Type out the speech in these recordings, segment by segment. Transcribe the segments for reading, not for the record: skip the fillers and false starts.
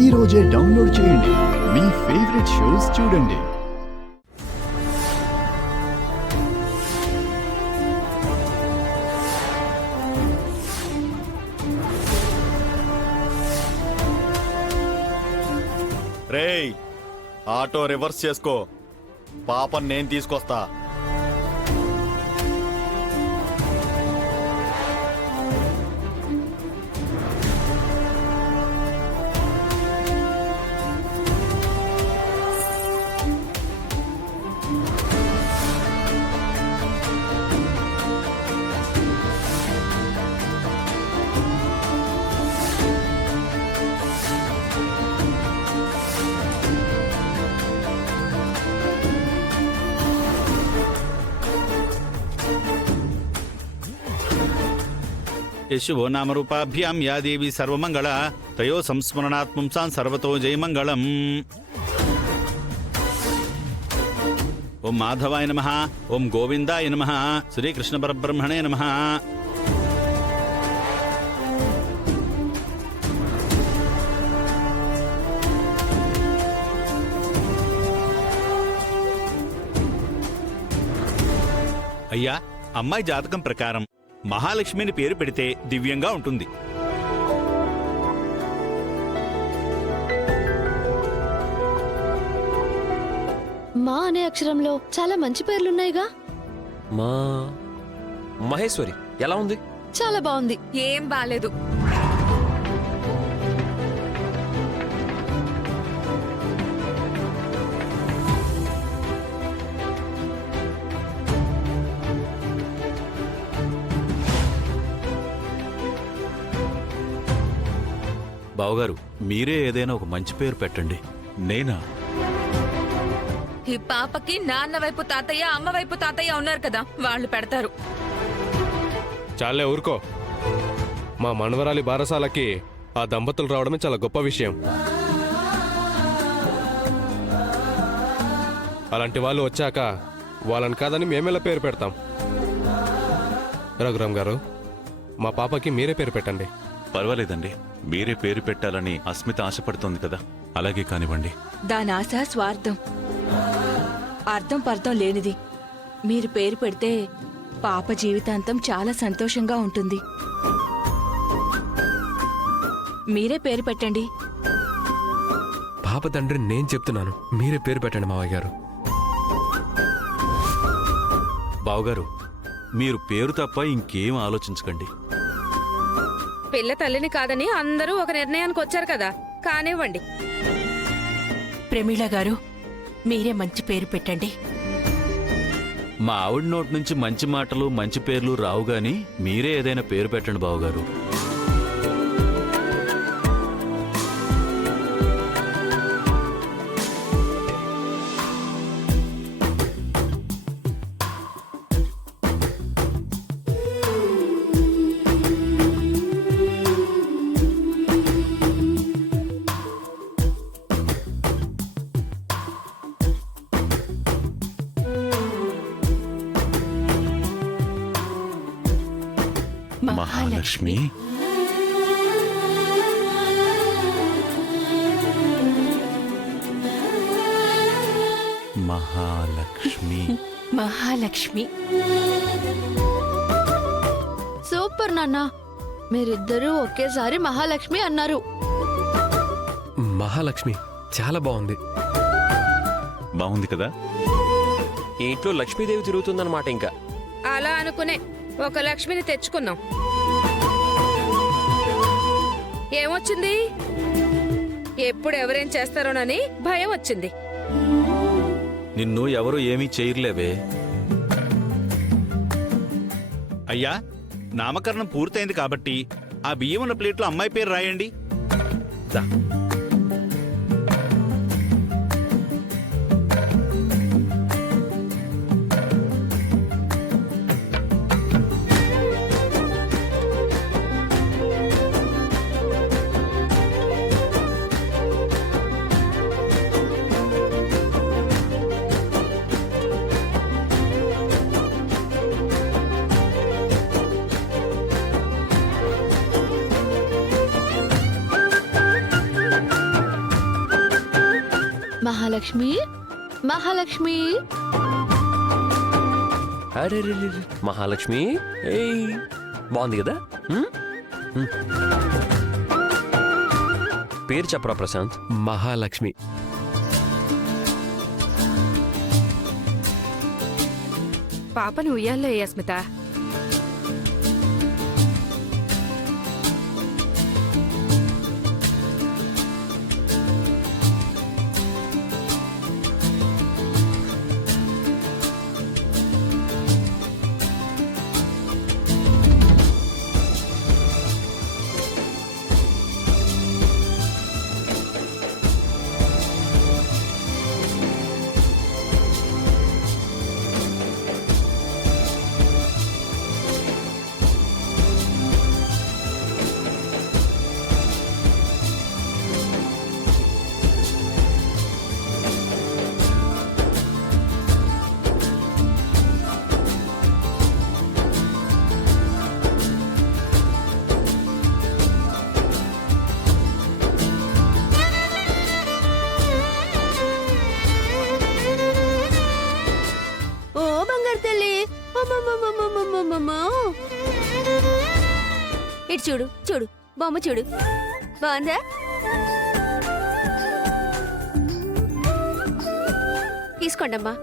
ఈ రోజే డౌన్లోడ్ చేయండి. మీ ఫేవరెట్ షోస్ చూడండి. రేయ్, ఆటో రివర్స్ చేసుకో. పాపని నేను తీసుకొస్తా. యశువో నామరూపాభ్యాం యా దేవి సర్వమంగళ తయో సంస్మరణాత్ పుంసాన్ సర్వతో జయమంగళం. ఓం మాధవాయ నమః, ఓం గోవిందాయ నమః, శ్రీకృష్ణ పరబ్రహ్మణే నమః. అయ్యా, అమ్మాయి జాతకం ప్రకారం మహాలక్ష్మిని పేరు పెడితే దివ్యంగా ఉంటుంది. మా అనే అక్షరంలో చాలా మంచి పేర్లున్నాయిగా. మా మహేశ్వరి ఎలా ఉంది? చాలా బాగుంది. ఏం బాలేదు. బావగారు, మీరే ఏదైనా ఒక మంచి పేరు పెట్టండి. నేనా? ఈ పాపకి నాన్న వైపు తాతయ్య, అమ్మ వైపు తాతయ్య ఉన్నారు కదా, వాళ్ళు పెడతారు. చాలే ఊరుకో. మా మనవరాలి బారసాలకి ఆ దంపతులు రావడమే చాలా గొప్ప విషయం. అలాంటి వాళ్ళు వచ్చాక వాళ్ళని కాదని మేమెలా పేరు పెడతాం? రఘురామ్ గారు, మా పాపకి మీరే పేరు పెట్టండి. పర్వాలేదండి, మీరే పేరు పెట్టాలని అస్మిత ఆశపడుతోంది కదా, అలాగే కానివ్వండి. దాని ఆశ స్వార్థం, అర్థం పర్థం లేనిది. మీరు పేరు పెడితే పాప జీవితాంతం చాలా సంతోషంగా ఉంటుంది. మీరే పేరు పెట్టండి. పాప తండ్రి నేను చెప్తున్నాను, మీరే పేరు పెట్టండి మావయ్య గారు. బావగారు, మీరు పేరు తప్ప ఇంకేం ఆలోచించకండి. పిల్ల తల్లిని కాదని అందరూ ఒక నిర్ణయానికి వచ్చారు కదా, కానివ్వండి. ప్రమీళ గారు, మీరే మంచి పేరు పెట్టండి. మా ఆవిడ నోటి నుంచి మంచి మాటలు మంచి పేర్లు రావు గాని మీరే ఏదైనా పేరు పెట్టండి బావగారు. మహాలక్ష్మి, మహాలక్ష్మి, మహాలక్ష్మి. సూపర్ నాన్న, మీరిద్దరూ ఒకేసారి మహాలక్ష్మి అన్నారు. మహాలక్ష్మి చాలా బాగుంది. బాగుంది కదా? ఈ ఇంట్లో లక్ష్మీదేవి తిరుగుతుందన్నమాట. ఇంకా అలా అనుకునే ఒక లక్ష్మిని తెచ్చుకున్నాం. ఏమొచ్చింది? ఎప్పుడు ఎవరేం చేస్తారోనని భయం వచ్చింది. నిన్ను ఎవరు ఏమీ చేయలేవే. అయ్యా, నామకరణం పూర్తయింది కాబట్టి ఆ బియ్యం ఉన్న ప్లేట్లో అమ్మాయి పేరు రాయండి. దా. మహాలక్ష్మి మహాలక్ష్మి అరే మహాలక్ష్మి ఏయ్ బాగుంది కదా హ్మ్? హ్మ్. పేరు చెప్పరా ప్రశాంత్. మహాలక్ష్మి. పాపను ఉయ్యాల్లో అస్మిత. ఓ బంగారు తల్లి, అమ్మమ్మమ్మమ్మమ్మమ్మమ్మమ్మో. ఇటు చూడు చూడు బొమ్మ చూడు, బాగుందా? తీసుకోండమ్మా.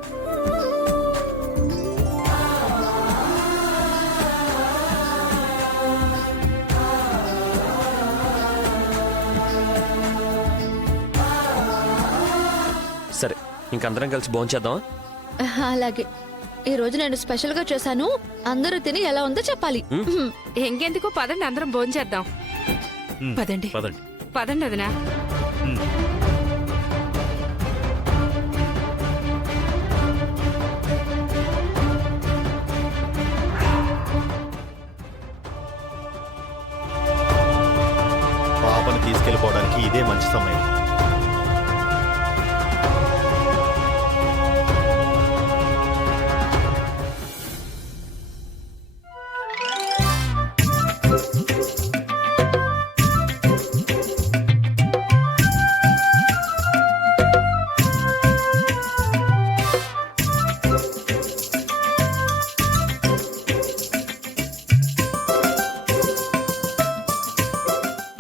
సరే ఇంకందరం కలిసి భోంచేద్దాం. అలాగే. ఈ రోజు నేను స్పెషల్ గా చేశాను, అందరూ తిని ఎలా ఉందో చెప్పాలి. ఇంకెందుకు పదండి, అందరం భోంచేద్దాం. పదండి పదండి. పదండి వదినా. పాపని తీసుకెళ్ళిపోవడానికి ఇదే మంచి సమయం.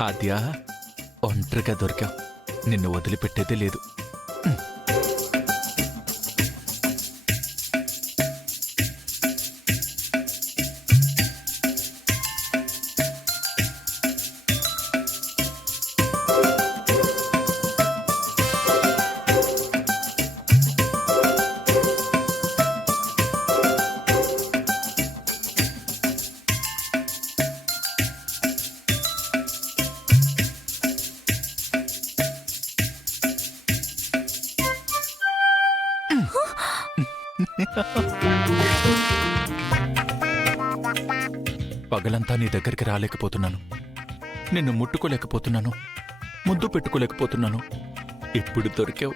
ఆద్య, ఒంటరిగా దొరికావు, నిన్ను వదిలిపెట్టేదే లేదు. పగలంతా నీ దగ్గరికి రాలేకపోతున్నాను, నిన్ను ముట్టుకోలేకపోతున్నాను, ముద్దు పెట్టుకోలేకపోతున్నాను. ఇప్పుడు దొరికావు.